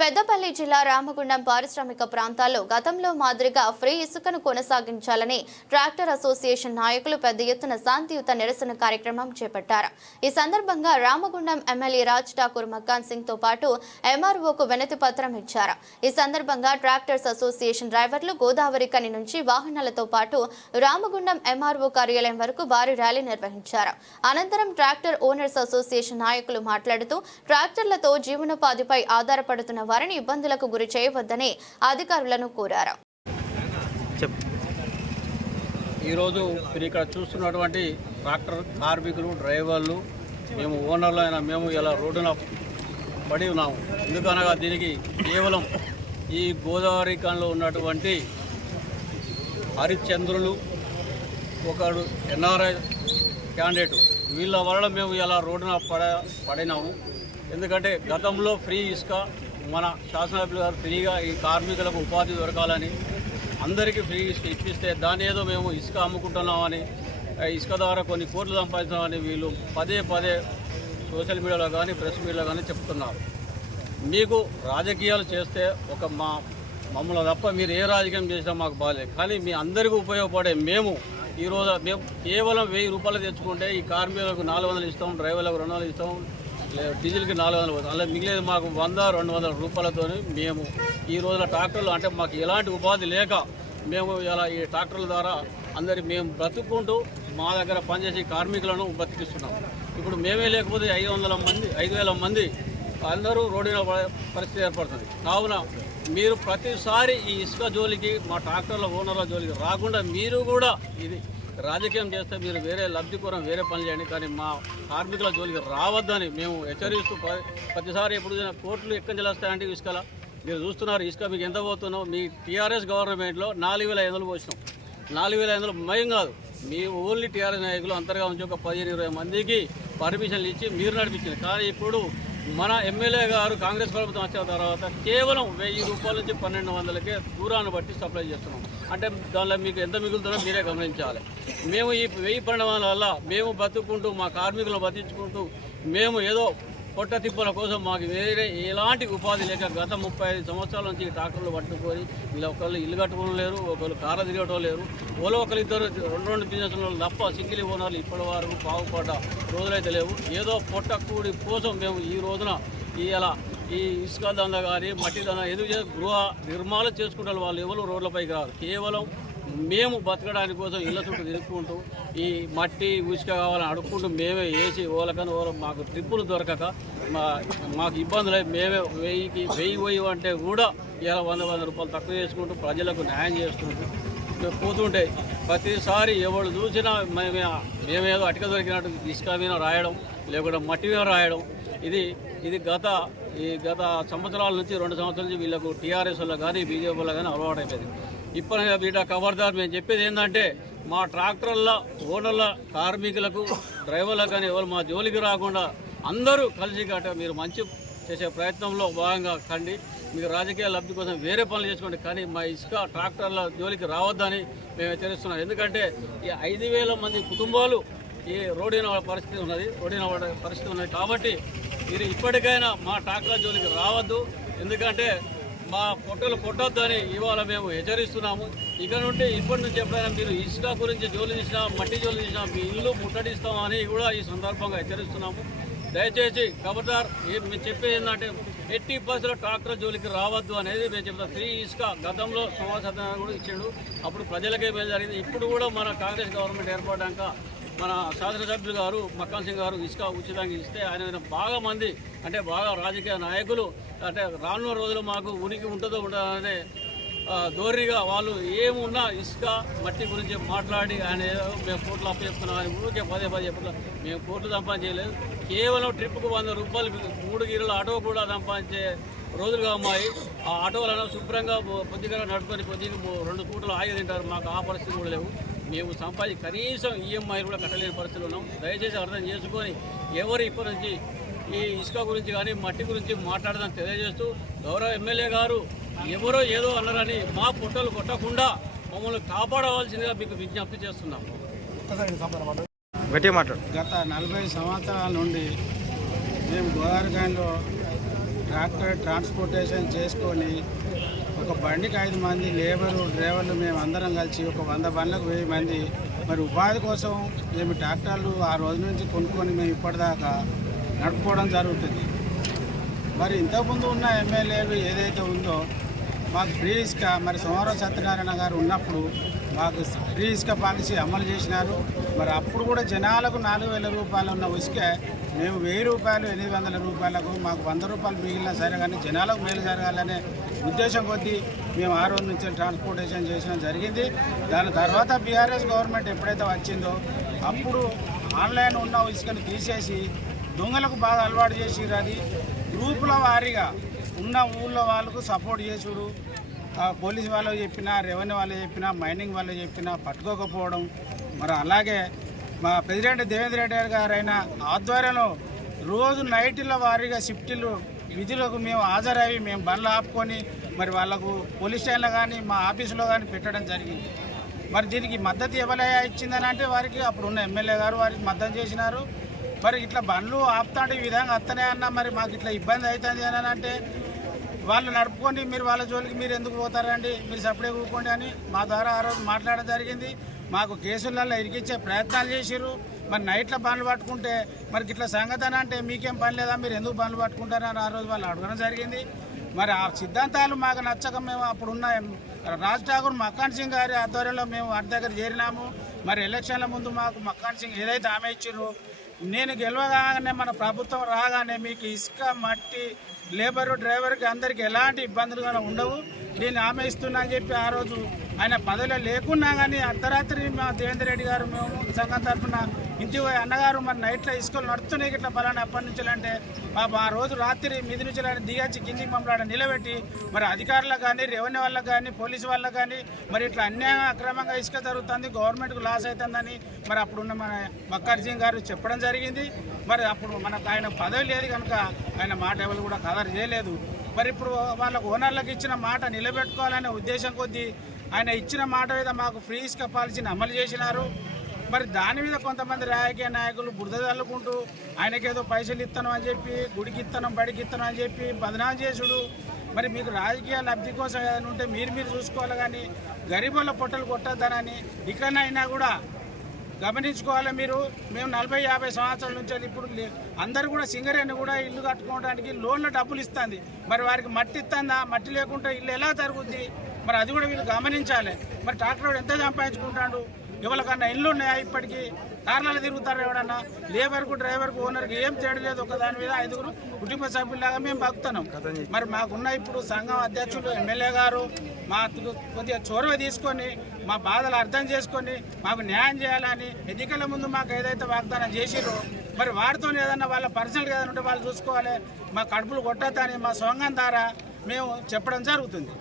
పెద్దపల్లి జిల్లా రామగుండం పారిశ్రామిక ప్రాంతాల్లో గతంలో మాదిరిగా ఫ్రీ ఇసుకను కొనసాగించాలని ట్రాక్టర్ అసోసియేషన్ నాయకులు పెద్ద ఎత్తున శాంతియుత నిరసన కార్యక్రమం చేపట్టారు. ఈ సందర్భంగా రామగుండం ఎమ్మెల్యే రాజ్ ఠాకూర్ మక్కాన్ సింగ్ తో పాటు ఎంఆర్ఓకు వినతి పత్రం ఇచ్చారు. ఈ సందర్భంగా ట్రాక్టర్స్ అసోసియేషన్ డ్రైవర్లు గోదావరి కని నుంచి వాహనాలతో పాటు రామగుండం ఎంఆర్ఓ కార్యాలయం వరకు భారీ ర్యాలీ నిర్వహించారు. అనంతరం ట్రాక్టర్ ఓనర్స్ అసోసియేషన్ నాయకులు మాట్లాడుతూ ట్రాక్టర్లతో జీవనోపాధిపై ఆధారపడుతున్న వారిని ఇబ్బందులకు గురి చేయవద్దని అధికారులను కోరారు. ఈరోజు మీరు ఇక్కడ చూస్తున్నటువంటి ట్రాక్టర్ కార్మికులు డ్రైవర్లు మేము ఓనర్లు అయినా మేము ఇలా రోడ్డున పడి ఉన్నాము. ఎందుకనగా దీనికి కేవలం ఈ గోదావరి కన్లో ఉన్నటువంటి హరిశ్చంద్రులు ఒకడు ఎన్ఆర్ఐ క్యాండిడేటు వీళ్ళ వల్ల మేము ఇలా రోడ్డున పడినాము. ఎందుకంటే గతంలో ఫ్రీ ఇసుక మన శాసనసభ్యులు గారు ఫ్రీగా ఈ కార్మికులకు ఉపాధి దొరకాలని అందరికీ ఫ్రీ ఇసుక ఇప్పిస్తే దాన్ని ఏదో మేము ఇసుక అమ్ముకుంటున్నామని ఇసుక ద్వారా కొన్ని కోట్లు సంపాదిస్తున్నామని వీళ్ళు పదే పదే సోషల్ మీడియాలో కానీ ప్రెస్ మీడియాలో కానీ చెప్తున్నారు. మీకు రాజకీయాలు చేస్తే ఒక మమ్మల్ని తప్ప మీరు ఏ రాజకీయం చేసినా మాకు బాగాలేదు, కానీ మీ అందరికీ ఉపయోగపడే మేము ఈరోజు మేము కేవలం 1000 రూపాయలు తెచ్చుకుంటే ఈ కార్మికులకు 400 ఇస్తాం, డ్రైవర్లకు 200 ఇస్తాం, డీజిల్కి 400 అలా మిగిలేదు మాకు 100-200 రూపాయలతో మేము ఈ రోజుల ట్రాక్టర్లు అంటే మాకు ఎలాంటి ఉపాధి లేక మేము ఇలా ఈ ట్రాక్టర్ల ద్వారా మేము బ్రతుక్కుంటూ మా దగ్గర పనిచేసే కార్మికులను బ్రతికిస్తున్నాం. ఇప్పుడు మేమే లేకపోతే 5,000 మంది అందరూ రోడ్డున పరిస్థితి ఏర్పడుతుంది. కావున మీరు ప్రతిసారి ఈ ఇసుక జోలికి మా ట్రాక్టర్ల ఓనర్ల జోలికి రాకుండా మీరు కూడా ఇది రాజకీయం చేస్తే మీరు వేరే లబ్ధి కోరం వేరే పనులు చేయండి, కానీ మా కార్మికుల జోలికి రావద్దని మేము హెచ్చరిస్తూ ప్రతిసారి ఎప్పుడు కోర్టులు ఎక్కడి నుంచి వస్తాయంటే ఇసుకల మీరు చూస్తున్నారు. ఇసుక మీకు ఎంత పోతున్నావు? మీ టీఆర్ఎస్ గవర్నమెంట్లో 4,500 పోసినాం. 4,500 మయం కాదు, మీ ఓన్లీ టీఆర్ఎస్ నాయకులు అంతర్గా ఉంచి ఒక 15-20 మందికి పర్మిషన్లు ఇచ్చి మీరు నడిపించింది. కానీ ఇప్పుడు మన ఎమ్మెల్యే గారు కాంగ్రెస్ ప్రభుత్వం వచ్చిన తర్వాత కేవలం 1000 రూపాయల నుంచి 1200కే దూరాన్ని బట్టి సప్లై చేస్తున్నాం. అంటే దానిలో మీకు ఎంత మిగులుతుందో మీరే గమనించాలి. మేము ఈ 1000-1200 వల్ల మేము బతుక్కుంటూ మా కార్మికులను బతికించుకుంటూ మేము ఏదో పొట్ట తిప్పల కోసం మాకు వేరే ఎలాంటి ఉపాధి లేక గత 35 సంవత్సరాల నుంచి ట్రాక్టర్లు పట్టుకొని ఇలా ఒకళ్ళు ఇల్లు కట్టుకోలేరు, ఒకళ్ళు కార్లు తిరగటం లేరు, ఒకరిద్దరు 2 బిజినెస్ల తప్ప సింగిల్ ఓనర్లు ఇప్పటి వరకు బాగుపడ్డ రోజులైతే లేవు. ఏదో పొట్ట కూడి కోసం మేము ఈ రోజున ఈ ఇసుక దంద కానీ మట్టి దంద ఎందుకు గృహ నిర్మాణం చేసుకుంటారు. వాళ్ళు ఎవరు రోడ్లపైకి రారు. కేవలం మేము బతకడానికి కోసం ఇళ్ళ చుట్టూ తిరుక్కుంటూ ఈ మట్టి ఉసుక కావాలని అడుక్కుంటూ మేమే వేసి ఓలకని మాకు ట్రిప్పులు దొరకక మాకు ఇబ్బందులు మేమే 1000 అంటే కూడా ఇలా 100 రూపాయలు తక్కువ చేసుకుంటూ ప్రజలకు న్యాయం చేసుకుంటూ పోతుంటే ప్రతిసారి ఎవరు చూసినా మేమేదో అటుక దొరికినట్టు ఇసుక మీద రాయడం లేకుండా మట్టి మీద రాయడం ఇది గత సంవత్సరాల నుంచి 2 సంవత్సరాల నుంచి వీళ్ళకు టీఆర్ఎస్ వల్ల కానీ బీజేపీ వల్ల కానీ అలవాటు అయిపోయింది. ఇప్పుడు వీట ఖబర్దార్ మేము చెప్పేది ఏంటంటే మా ట్రాక్టర్ల ఓనర్ల కార్మికులకు డ్రైవర్లకు కానీ ఎవరు మా జోలికి రాకుండా అందరూ కలిసి గట్ట మీరు మంచి చేసే ప్రయత్నంలో భాగంగా కండి. మీకు రాజకీయ లబ్ధి కోసం వేరే పనులు చేసుకోండి, కానీ మా ఇసుక ట్రాక్టర్ల జోలికి రావద్దని మేము హెచ్చరిస్తున్నాం. ఎందుకంటే ఈ 5,000 మంది కుటుంబాలు ఈ రోడ్డున పరిస్థితి ఉన్నది కాబట్టి మీరు ఇప్పటికైనా మా ట్రాక్టర్ల జోలికి రావద్దు. ఎందుకంటే మా పొట్టలు కొట్టొద్దని ఇవాళ మేము హెచ్చరిస్తున్నాము. ఇక నుండి ఇప్పటి నుంచి ఎప్పుడైనా మీరు ఇసుక గురించి జోలి తీసినా మట్టి జోలి తీసినా మీ ఇల్లు ముట్టడిస్తామని కూడా ఈ సందర్భంగా హెచ్చరిస్తున్నాము. దయచేసి ఖబర్దార్ మేము చెప్పేది ఏంటంటే 80% ట్రాక్టర్ జోలికి రావద్దు అనేది మేము చెప్తాం. ఫ్రీ ఇసుక గతంలో సమాచారం కూడా ఇచ్చాడు, అప్పుడు ప్రజలకే మేలు జరిగింది. ఇప్పుడు కూడా మన కాంగ్రెస్ గవర్నమెంట్ ఏర్పడ్డాక మన శాసనసభ్యులు గారు మక్కాన్ సింగ్ గారు ఇసుక ఉచితంగా ఇస్తే ఆయన బాగా రాజకీయ నాయకులు అంటే రానున్న రోజులు మాకు ఉనికి ఉంటుందో ఉండదనే ధోరణిగా వాళ్ళు ఏమున్నా ఇసుక మట్టి గురించి మాట్లాడి ఆయన మేము కోట్లు అప్పచెప్తున్నాం అని ఊరికే పదే చెప్తున్నాం. మేము కోట్లు సంపాదించలేదు. కేవలం ట్రిప్కు 100 రూపాయలు 3 గిరుల ఆటో కూడా సంపాదించే రోజులుగా అమ్మాయి. ఆ ఆటోలను శుభ్రంగా కొద్దిగా నడుపుకొని కొద్దిగా 2 పూటలు ఆగి తింటారు. మాకు ఆ పరిస్థితి కూడా లేవు. మేము సంపాదించి కనీసం ఈఎంఐలు కూడా కట్టలేని పరిస్థితులు ఉన్నాం. దయచేసి అర్థం చేసుకొని ఎవరు ఇప్పటి నుంచి ఈ ఇసుక గురించి కానీ మట్టి గురించి మాట్లాడదని తెలియజేస్తూ గౌరవ ఎమ్మెల్యే గారు ఎవరో ఏదో అన్నారని మా పొట్టలు కొట్టకుండా మమ్మల్ని కాపాడవలసిందిగా మీకు విజ్ఞప్తి చేస్తున్నాం. గత 40 సంవత్సరాల నుండి మేము గోదావరి కాయలో ట్రాక్టర్ ట్రాన్స్పోర్టేషన్ చేసుకొని ఒక బండికి 5 మంది లేబరు డ్రైవర్లు మేము అందరం కలిసి ఒక 100 బండ్లకు 1000 మంది మరి ఉపాధి కోసం మేము ట్రాక్టర్లు ఆ రోజు నుంచి కొనుక్కొని మేము ఇప్పటిదాకా నడుపుకోవడం జరుగుతుంది. మరి ఇంతకుముందు ఉన్న ఎమ్మెల్యేలు ఏదైతే ఉందో మాకు ఫ్రీ ఇసుక మరి సోమవారం సత్యనారాయణ గారు ఉన్నప్పుడు మాకు ఫ్రీ ఇసుక పాలసీ అమలు చేసినారు. మరి అప్పుడు కూడా జనాలకు 4000 రూపాయలు ఉన్న ఇసుక మేము 1000 రూపాయలు 800 రూపాయలకు మాకు 100 రూపాయలు మిగిలినా సరే కానీ జనాలకు మేలు జరగాలనే ఉద్దేశం కొద్దీ మేము ఆ రోజు నుంచి ట్రాన్స్పోర్టేషన్ చేయడం జరిగింది. దాని తర్వాత బీఆర్ఎస్ గవర్నమెంట్ ఎప్పుడైతే వచ్చిందో అప్పుడు ఆన్లైన్ ఉన్న ఇసుకను తీసేసి దొంగలకు బాగా అలవాటు చేసిరు. అది గ్రూపుల వారీగా ఉన్న ఊళ్ళో వాళ్ళకు సపోర్ట్ చేసుడు, పోలీసు వాళ్ళు చెప్పినా రెవెన్యూ వాళ్ళు చెప్పినా మైనింగ్ వాళ్ళు చెప్పినా పట్టుకోకపోవడం. మరి అలాగే మా ప్రెసిడెంట్ దేవేంద్ర రెడ్డి గారైన ఆధ్వర్యంలో రోజు నైట్ల వారీగా షిఫ్టీలు విధులకు మేము హాజరయ్యి మేము బండ్లు ఆపుకొని మరి వాళ్ళకు పోలీస్ స్టేషన్లో కానీ మా ఆఫీసులో కానీ పెట్టడం జరిగింది. మరి దీనికి మద్దతు ఎవరైనా ఇచ్చిందని అంటే వారికి అప్పుడు ఉన్న ఎమ్మెల్యే గారు వారికి మద్దతు చేసినారు. మరి ఇట్లా బండ్లు ఆపుతాంటే ఈ విధంగా అత్తనే అన్న మరి మాకు ఇట్లా ఇబ్బంది అవుతుంది అని అంటే వాళ్ళు నడుపుకొని మీరు వాళ్ళ జోలికి మీరు ఎందుకు పోతారండి, మీరు సపడే కూకోండి అని మా ద్వారా ఆ రోజు మాట్లాడడం జరిగింది. మాకు కేసులలో ఇరికిచ్చే ప్రయత్నాలు చేసిర్రు. మరి నైట్లో బండ్లు పట్టుకుంటే మరి ఇట్లా సంగతి అని అంటే మీకేం పని లేదా, మీరు ఎందుకు బండ్లు పట్టుకుంటారని ఆ రోజు వాళ్ళు అడగడం జరిగింది. మరి ఆ సిద్ధాంతాలు మాకు నచ్చక మేము అప్పుడున్న రాజ్ ఠాకూర్ మక్కాన్ సింగ్ గారి ఆధ్వర్యంలో మేము వారి దగ్గర చేరినాము. మరి ఎలక్షన్ల ముందు మాకు మక్కాన్ సింగ్ ఏదైతే హామీ ఇచ్చిర్రో నేను గెలవగానే మన ప్రభుత్వం రాగానే మీకు ఇసుక మట్టి లేబరు డ్రైవర్కి అందరికీ ఎలాంటి ఇబ్బందులు కానీ ఉండవు, నేను హామీ ఇస్తున్నా అని చెప్పి ఆ రోజు ఆయన పదవిలో లేకున్నా కానీ అర్ధరాత్రి మా దేవేంద్ర రెడ్డి గారు మేము సంఘం తరఫున ఇంటికి పోయి అన్నగారు మరి నైట్లో ఇసుకలు నడుస్తున్నాయి ఇట్లా బలాన్ని అప్పటి నుంచి అంటే పాప ఆ రోజు రాత్రి మీది నుంచి దిగచ్చి కిందికి మమ్మల్ని నిలబెట్టి మరి అధికారులకు కానీ రెవెన్యూ వాళ్ళకి కానీ పోలీసు వాళ్ళకి కానీ మరి ఇట్లా అన్యాయంగా అక్రమంగా ఇసుక జరుగుతుంది, గవర్నమెంట్కు లాస్ అవుతుందని మరి అప్పుడున్న మన మక్కాన్ సింగ్ గారు చెప్పడం జరిగింది. మరి అప్పుడు మనకు ఆయన పదవి లేదు కనుక ఆయన మాట ఎవరు కూడా కవర్ చేయలేదు. మరి ఇప్పుడు వాళ్ళకు ఓనర్లకు ఇచ్చిన మాట నిలబెట్టుకోవాలనే ఉద్దేశం కొద్దీ ఆయన ఇచ్చిన మాట మీద మాకు ఫ్రీ ఇసుక పాలసీని అమలు చేసినారు. మరి దాని మీద కొంతమంది రాజకీయ నాయకులు బురద చల్లుకుంటూ ఆయనకేదో పైసలు ఇస్తాను అని చెప్పి గుడికి ఇస్తాను బడికి ఇస్తాను అని చెప్పి బదనాం చేసుడు. మరి మీకు రాజకీయ లబ్ధి కోసం ఏదైనా ఉంటే మీరు చూసుకోవాలి కానీ గరీబుల పొట్టలు కొట్టద్దానని ఇకనైనా కూడా గమనించుకోవాలి. మీరు మేము 40-50 సంవత్సరాల నుంచి ఇప్పుడు అందరూ కూడా సింగరేణి కూడా ఇల్లు కట్టుకోవడానికి లోన్ల డబ్బులు ఇస్తుంది. మరి వారికి మట్టి ఇస్తుందా, మట్టి లేకుంటే ఇల్లు ఎలా జరుగుద్ది, మరి అది కూడా వీళ్ళు గమనించాలి. మరి ట్రాక్టర్ ఎంత సంపాదించుకుంటాడు, ఎవరికన్నా ఇల్లు ఉన్నాయా, ఇప్పటికీ కార్లలో తిరుగుతారు ఎవడన్నా, లేబర్కు డ్రైవర్కు ఓనర్కి ఏం చేయలేదు. ఒక దాని మీద 5 కుటుంబ సభ్యులాగా మేము బతుకుతున్నాం. మరి మాకున్న ఇప్పుడు సంఘం అధ్యక్షులు ఎమ్మెల్యే గారు మా కొద్దిగా చొరవ తీసుకొని మా బాధలు అర్థం చేసుకొని మాకు న్యాయం చేయాలని ఎన్నికల ముందు మాకు ఏదైతే వాగ్దానం చేసిరో మరి వారితో ఏదన్నా వాళ్ళ పర్సనల్గా ఏదైనా ఉంటే వాళ్ళు చూసుకోవాలి, మా కడుపులు కొట్టద్దని మా సంఘం ద్వారా మేము చెప్పడం జరుగుతుంది.